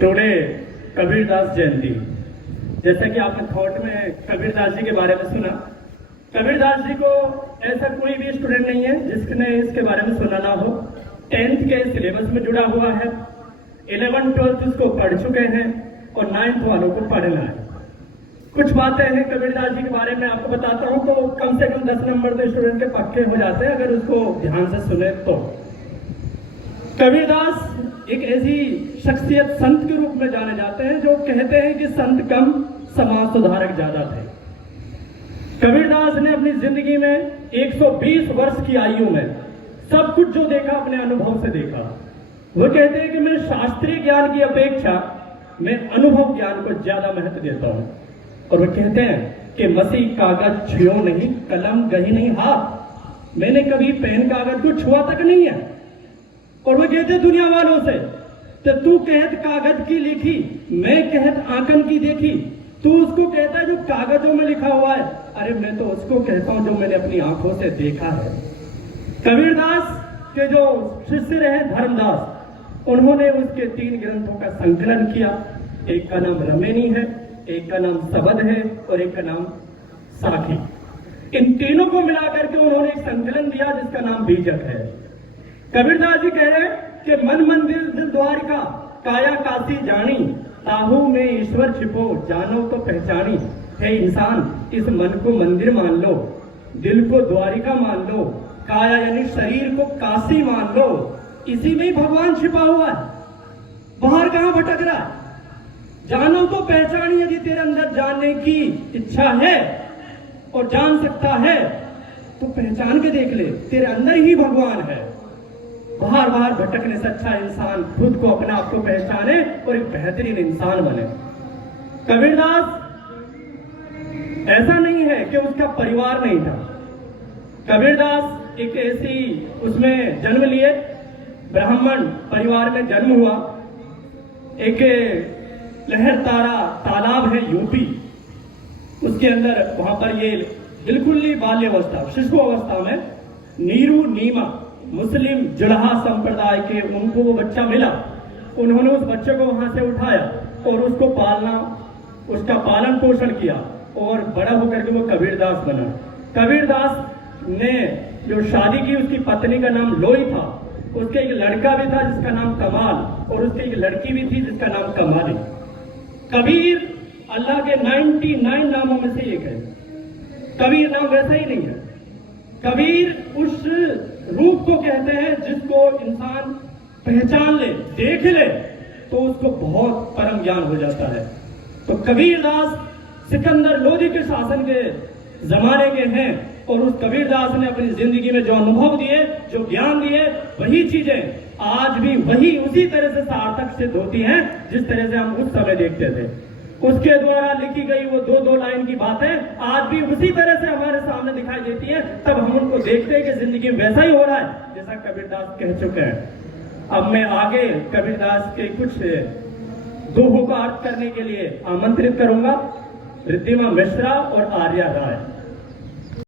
Today Kabirdas जयंती। जैसा कि आपने थॉट में कबीरदास जी के बारे में सुना, कबीरदास जी को ऐसा कोई भी स्टूडेंट नहीं है जिसने इसके बारे में सुना ना हो। 10th के सिलेबस में जुड़ा हुआ है, 11 12 इसको पढ़ चुके हैं और 9th वालों को पढ़ना है। कुछ बातें हैं कबीरदास जी के बारे में आपको बताता हूं, तो कम से कम 10 नंबर तो स्टूडेंट के पक्के हो जाते हैं अगर उसको ध्यान से सुने तो। कबीरदास एक ऐसी शख्सियत संत के रूप में जाने जाते हैं जो कहते हैं कि संत कम समाज सुधारक ज्यादा थे। कबीरदास ने अपनी जिंदगी में 120 वर्ष की आयु में सब कुछ जो देखा अपने अनुभव से देखा। वो कहते हैं कि मैं शास्त्रीय ज्ञान की अपेक्षा मैं अनुभव ज्ञान को ज्यादा महत्व देता हूं। और वो कहते हैं कि मसीह कागज छुओ नहीं, कलम गही नहीं हाथ। मैंने कभी पेन कागज को छुआ तक नहीं है। और वो कहते दुनिया वालों से, तो तू कहत कागज की लिखी, मैं कहत आंकन की देखी। तू उसको कहता है जो कागजों में लिखा हुआ है, अरे मैं तो उसको कहता हूं जो मैंने अपनी आंखों से देखा है। कबीरदास के जो शिष्य रहे धर्मदास, उन्होंने उसके 3 ग्रंथों का संकलन किया। एक का नाम रमेनी है, एक का नाम सबद है और एक का नाम साखी। इन तीनों को मिलाकर के उन्होंने एक संकलन दिया जिसका नाम बीजक है। कबीरदास जी कह रहे हैं कि मन मंदिर दिल द्वारिका, काया काशी जानी, ताहू में ईश्वर छिपो, जानो तो पहचानी। हे इंसान, इस मन को मंदिर मान लो, दिल को द्वारिका मान लो, काया यानी शरीर को काशी मान लो। इसी में ही भगवान छिपा हुआ है, बाहर कहां भटक रहा है। जानो तो पहचानी। यदि तेरे अंदर जानने की इच्छा है और जान सकता है तो पहचान के देख ले, तेरे अंदर ही भगवान है। बाहर बाहर भटकने से अच्छा इंसान खुद को, अपने आप को पहचाने और एक बेहतरीन इंसान बने। कबीरदास ऐसा नहीं है कि उसका परिवार नहीं था। कबीरदास एक ऐसी उसमें जन्म लिए, ब्राह्मण परिवार में जन्म हुआ। एक लहर तारा तालाब है यूपी, उसके अंदर वहां पर ये बिल्कुल ही बाल्यावस्था, शिशु अवस्था में नीरू नीमा मुस्लिम जुड़हा संप्रदाय के उनको वो बच्चा मिला। उन्होंने उस बच्चे को वहां से उठाया और उसको पालना, उसका पालन पोषण किया और बड़ा होकर के वो कबीरदास बना। कबीरदास ने जो शादी की, उसकी पत्नी का नाम लोई था, उसके एक लड़का भी था जिसका नाम कमाल और उसकी एक लड़की भी थी जिसका नाम कमाली। कबीर अल्लाह के 99 नामों में से एक है। कबीर नाम वैसा ही नहीं है। कबीर उस रूप को कहते हैं जिसको इंसान पहचान ले, देख ले तो उसको बहुत परम ज्ञान हो जाता है। तो कबीरदास सिकंदर लोदी के शासन के जमाने के हैं और उस कबीरदास ने अपनी जिंदगी में जो अनुभव दिए, जो ज्ञान दिए, वही चीजें आज भी वही उसी तरह से सार्थक सिद्ध होती हैं जिस तरह से हम उस समय देखते थे। उसके द्वारा लिखी गई वो 2-2 लाइन की बातें आज भी उसी तरह से हमारे सामने दिखाई देती हैं। तब हम उनको देखते हैं कि जिंदगी में वैसा ही हो रहा है जैसा कबीरदास कह चुके हैं। अब मैं आगे कबीरदास के कुछ दोहों का अर्थ करने के लिए आमंत्रित करूंगा रिद्धिमा मिश्रा और आर्या राय।